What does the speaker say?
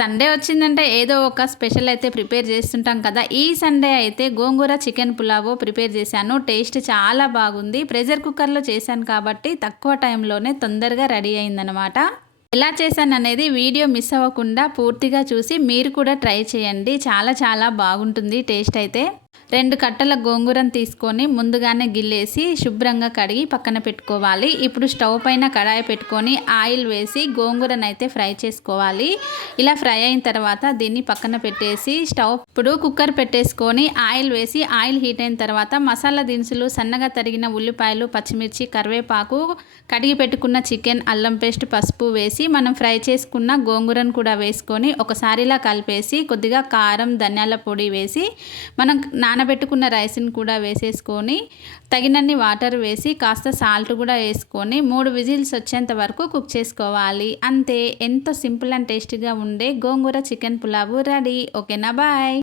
Sunday వచ్చిందంటే ఏదో ఒక స్పెషల్ అయితే ప్రిపేర్ చేస్తుంటాం కదా. ఈ సండే అయితే గోంగూర చికెన్ పులావ్ ప్రిపేర్ చేశాను. టేస్ట్ చాలా బాగుంది. ప్రెషర్ కుక్కర్లో చేశాను కాబట్టి తక్కువ టైంలోనే తొందరగా రెడీ అయిందనమాట. ఎలా చేశాననేది వీడియో మిస్ అవ్వకుండా పూర్తిగా చూసి మీరు కూడా ట్రై చేయండి. చాలా చాలా బాగుంటుంది టేస్ట్ అయితే. 2 కట్టల గోంగూరను తీసుకొని ముందుగానే గిల్లేసి శుభ్రంగా కడిగి పక్కన పెట్టుకోవాలి. ఇప్పుడు స్టవ్ పైన కడాయి పెట్టుకొని ఆయిల్ వేసి గోంగూరనైతే ఫ్రై చేసుకోవాలి. ఇలా ఫ్రై అయిన తర్వాత దీన్ని పక్కన పెట్టేసి ఇప్పుడు కుక్కర్ పెట్టేసుకొని ఆయిల్ వేసి ఆయిల్ హీట్ అయిన తర్వాత మసాలా దినుసులు, సన్నగా తరిగిన ఉల్లిపాయలు, పచ్చిమిర్చి, కరివేపాకు, కడిగి పెట్టుకున్న చికెన్, అల్లం పేస్ట్, పసుపు వేసి మనం ఫ్రై చేసుకున్న గోంగూరను కూడా వేసుకొని ఒకసారి ఇలా కలిపేసి కొద్దిగా కారం, ధనియాల పొడి వేసి మనం నానబెట్టుకున్న రైస్ని కూడా వేసేసుకొని తగినన్ని వాటర్ వేసి కాస్త సాల్ట్ కూడా వేసుకొని 3 విజిల్స్ వచ్చేంత వరకు కుక్ చేసుకోవాలి. అంతే, ఎంతో సింపుల్ అండ్ టేస్టీగా ఉండే గోంగూర చికెన్ పులావ్ రెడీ. ఓకేనా, బాయ్.